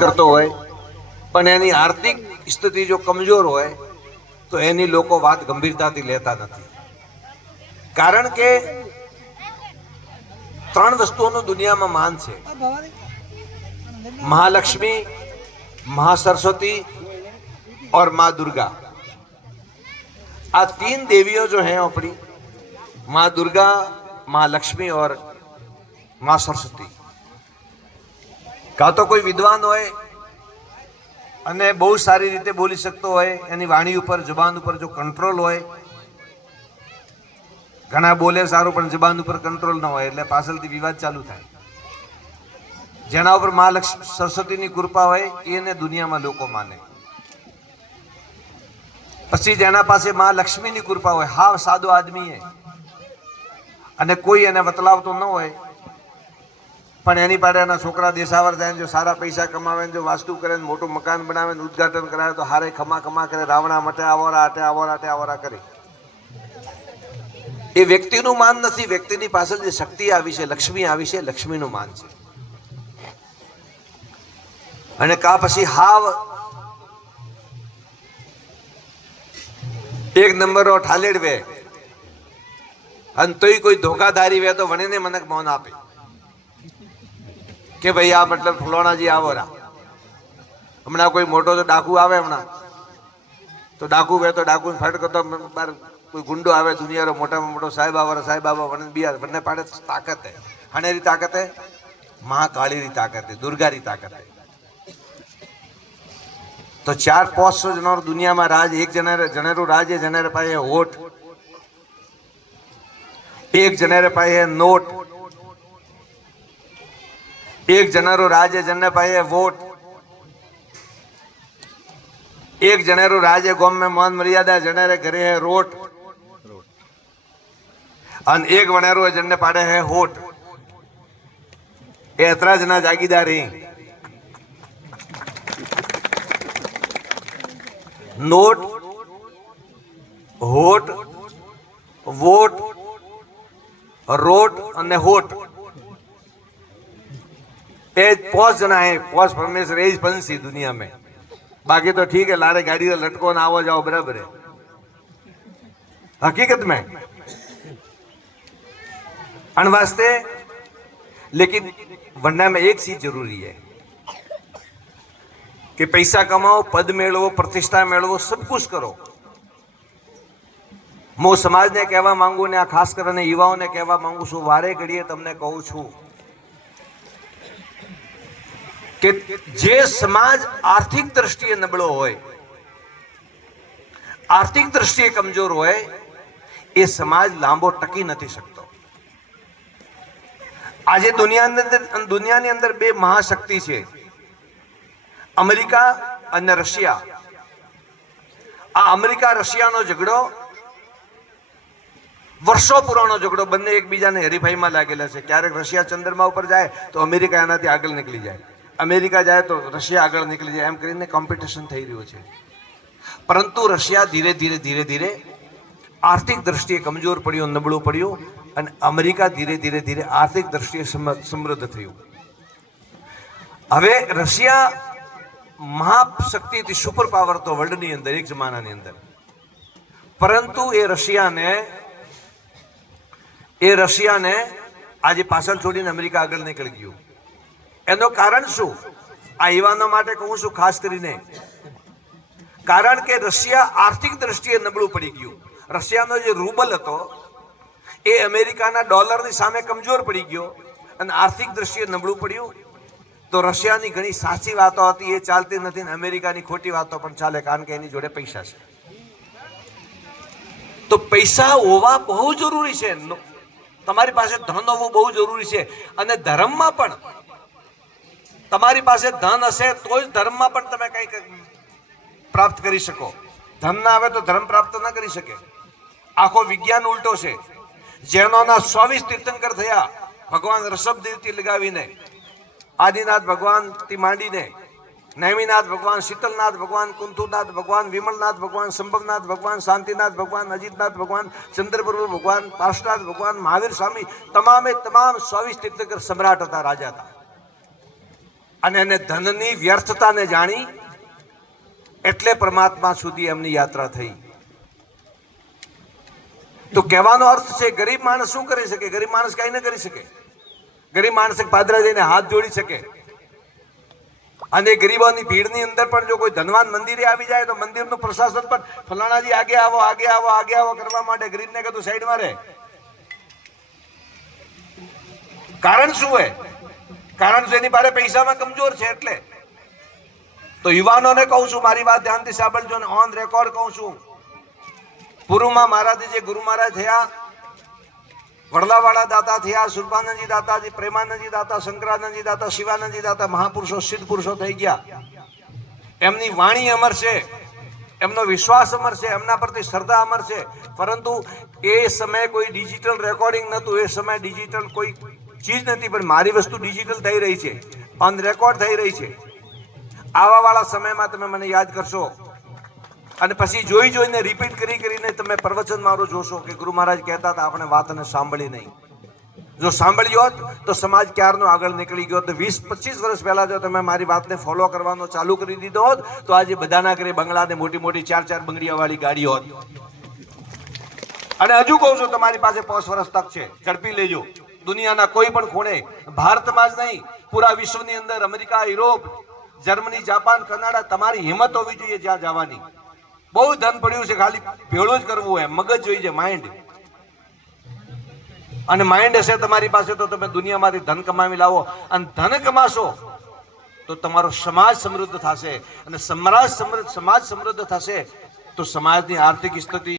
કરતો હોય પણ એની આર્થિક સ્થિતિ જો કમજોર હોય તો એની લોકો વાત ગંભીરતાથી લેતા નથી કારણ કે ત્રણ વસ્તુઓનું દુનિયામાં માન છે महालक्ष्मी महासरस्वती और माँ दुर्गा आज तीन देवियों जो हैं अपनी माँ दुर्गा माँ लक्ष्मी और माँ सरस्वती કાં તો કોઈ વિદ્વાન હોય અને બહુ સારી રીતે બોલી શકતો હોય, એની વાણી ઉપર, જબાન ઉપર જો કંટ્રોલ હોય, ઘણા બોલે સારું, પણ જબાન ઉપર કંટ્રોલ ન હોય, એટલે પાછળથી વિવાદ ચાલુ થાય. જેના ઉપર મા સરસ્વતીની કૃપા હોય એને દુનિયામાં લોકો માને. પછી જેના પાસે મા લક્ષ્મીની કૃપા હોય હાવ સાદો આદમી હે અને કોઈ એને બતલાવતો ન હોય પણ એની પાસે એના છોકરા દેશાવર જાય જો સારા પૈસા કમાવે જો વાસ્તુ કરે ને મોટું મકાન બનાવે ને ઉદઘાટન કરાવે તો હારે ખમા ખમા કરે, રાવણા મટે આવરા, આટે આવરા આટે આવરા કરે. એ વ્યક્તિનું માન નથી, વ્યક્તિની પાછળ જે શક્તિ આવી છે, લક્ષ્મી આવી છે લક્ષ્મીનું માન છે. અને કા પછી હાવ એક નંબર ઠાલેડ વે અને તોય કોઈ ધોકાધારી વે તો વણીને મને મૌન આપે. કે ભાઈ આ મતલબ ફલોણાજી આવો રા. હમણાં કોઈ મોટો તો ડાકુ આવે હમણાં? તો ડાકુ વે તો ડાકુ ફટ કરતો બાર કોઈ ગુંડો આવે, દુનિયાનો મોટામાં મોટો સાહેબ આવા સાહેબ આવા વણ બિહાર, બંને પાડે તાકાત હે. હણેરી તાકાત હે? મહાકાળીની તાકાત હે, દુર્ગાની તાકાત હે. તો ચાર પાંચસો જણાનો દુનિયામાં રાજ, એક જણા જણેરું રાજ એ જણારે પાસે હોઠ. એક જણારે પાસે નોટ. એક જનારો રાજ જન પાયે વોટ. એક જનેરો રાજે ગોમ મેં માન મર્યાદા જનેરે ઘરે હે રોટ. અને એક વનેરો જણને પાડે હે હોટ. એ એતરા જના જાગીદાર. He not, hot, what, rot અને હોટ. तेज पहुंच जाना है पहुंच परमेश रेज पंसी दुनिया में बाकी तो ठीक है लारे गाड़ी से लटको ना आवा जाओ बराबर है हकीकत में अणवास्ते लेकिन वरना में एक चीज जरूरी है कि पैसा कमाओ पद मेलवो प्रतिष्ठा मेलवो सब कुछ करो હું સમાજને કહેવા માંગુ ને આ ખાસ કરીને યુવાઓને કહેવા માંગુ છું વારે ઘડીએ તમને કહું છું કે જે સમાજ આર્થિક દ્રષ્ટિએ નબળો હોય, આર્થિક દ્રષ્ટિએ કમજોર હોય, એ સમાજ લાંબો ટકી નથી શકતો. આજે દુનિયાની અંદર દુનિયાની અંદર બે મહાશક્તિ છે. અમેરિકા અને રશિયા. આ અમેરિકા, રશિયાનો ઝઘડો, વર્ષો પુરાણો ઝઘડો, બંને એકબીજાને હરીફાઈમાં લાગેલા છે. ક્યારેક રશિયા ચંદ્રમા ઉપર જાય, તો અમેરિકા એનાથી આગળ નીકળી જાય. અમેરિકા જાય તો રશિયા આગળ નીકળી જાય, એમ કરીને કોમ્પિટિશન થઈ રહ્યું છે. પરંતુ રશિયા ધીરે ધીરે ધીરે ધીરે આર્થિક દ્રષ્ટિએ કમજોર પડ્યું, નબળું પડ્યું અને અમેરિકા ધીરે ધીરે ધીરે આર્થિક દ્રષ્ટિએ સમૃદ્ધ થયું. હવે રશિયા મહાશક્તિ હતી સુપર પાવર તો વર્લ્ડની અંદર, એક જમાનાની અંદર. પરંતુ એ રશિયાને એ રશિયાને આજે પાછળ છોડીને અમેરિકા આગળ નીકળી ગયું. એનું કારણ શું? આ યુવાનો માટે કહું છું ખાસ કરીને. કારણ કે રશિયા આર્થિક દ્રષ્ટિએ નબળું પડી ગયું. રશિયાનો જે રૂબલ હતો, એ અમેરિકાના ડોલરની સામે કમજોર પડી ગયો અને આર્થિક દ્રષ્ટિએ નબળું પડ્યું. તો રશિયાની ઘણી સાચી વાતો હતી, એ ચાલતી નથી ને અમેરિકાની ખોટી વાતો પણ ચાલે, કારણ કે એની જોડે પૈસા છે. તો પૈસા હોવા બહુ જરૂરી છે. તમારી પાસે ધન હોવું બહુ જરૂરી છે. અને ધર્મમાં પણ તમારી પાસે ધન હશે તો જ ધર્મમાં પણ તમે કંઈક પ્રાપ્ત કરી શકો. ધન ના આવે તો ધર્મ પ્રાપ્ત ન કરી શકે. આખો વિજ્ઞાન ઉલટો છે. જેનોના ચોવીસ તીર્થંકર થયા, ભગવાન રસભદેવથી લગાવીને, આદિનાથ ભગવાનથી માંડીને, નૈમિનાથ ભગવાન, શીતલનાથ ભગવાન કુંતુનાથ ભગવાન વિમલનાથ ભગવાન સંભવનાથ ભગવાન, શાંતિનાથ ભગવાન, અજીતનાથ ભગવાન, ચંદ્રપ્રભુ ભગવાન પાર્શનાથ ભગવાન, મહાવીર સ્વામી, તમામે તમામ ચોવીસ તીર્થંકર સમ્રાટ હતા, રાજા હતા. અને એને ધનની વ્યર્થતાને જાણી એટલે પરમાત્મા સુધી એમની યાત્રા થઈ. તો કહેવાનો અર્થ છે, ગરીબ માણસ શું કરી શકે? ગરીબ માણસ કઈ ન કરી શકે. ગરીબ માણસ પાદરા જઈને હાથ જોડી શકે. અને ગરીબોની ભીડની અંદર પણ જો કોઈ ધનવાન મંદિરે આવી જાય, તો મંદિરનું પ્રશાસન પણ, ફલાણાજી, આગે આવો આગે આવો આગે આવો કરવા માટે ગરીબને કહેતું સાઈડમાં રહે. કારણ શું હે કારણ છે, એની પાસે પૈસામાં કમજોર છે એટલે. તો યુવાનોને કહું છું, મારી વાત ધ્યાનથી સાંભળજો ને ઓન રેકોર્ડ કહું છું. પૂર્વમાં મહારાજે જે ગુરુ મહારાજ થયા, વડલાવાળા દાતા થયા સુરપાનંદજી દાતાજી, પ્રેમાનંદજી દાતા, શંકરાનંદજી દાતા, શિવાનંદજી દાતા, મહાપુરુષો, સિદ્ધ પુરુષો થઈ ગયા. એમની વાણી અમર છે, એમનો વિશ્વાસ અમર છે, એમના પ્રતિ શ્રદ્ધા અમર છે. પરંતુ એ સમયે કોઈ ડિજિટલ રેકોર્ડિંગ નહોતું, એ સમયે ડિજિટલ કોઈ ચીજ નથી, પણ મારી વસ્તુ ડિજિટલ થઈ રહી છે. ઓન રેકોર્ડ થઈ રહી છે. આવાવાળા સમયમાં તમે મને યાદ કરશો. અને પછી જોઈ જોઈને રિપીટ કરી કરીને તમે પ્રવચન મારું જોશો કે ગુરુ મહારાજ કહેતા હતા, આપણે વાતને સાંભળી નહીં. જો સાંભળી હોત તો સમાજ ક્યારનો આગળ નીકળી ગયો? તો વીસ, પચીસ વર્ષ પહેલાં જો તમે મારી વાતને ફોલો કરવાનો ચાલુ કરી દીધો હોત, તો આજે બધાના ઘરે બંગલાને મોટી મોટી ચાર ચાર બંગડીયાવાળી ગાડી હોત. અને હજુ કહું છું, તમારી પાસે પાંચ વર્ષ તક છે. ઝડપી લેજો. દુનિયાના કોઈ પણ ખૂણે, ભારતમાં જ નહીં, પૂરા વિશ્વની અંદર America, Europe, Germany, Japan, Canada, તમારી હિંમત હોવી જોઈએ જ્યાં જવાની. બહુ ધન પડ્યું છે, ખાલી ભેળું જ કરવું હોય, મગજ જોઈએ છે માઇન્ડ અને માઇન્ડ હશે તમારી પાસે તો તમે દુનિયામાંથી ધન કમાવી લાવો. અને ધન કમાશો, તો તમારો સમાજ સમૃદ્ધ થશે. અને સમાજ સમૃદ્ધ સમાજ સમૃદ્ધ થશે, તો સમાજની આર્થિક સ્થિતિ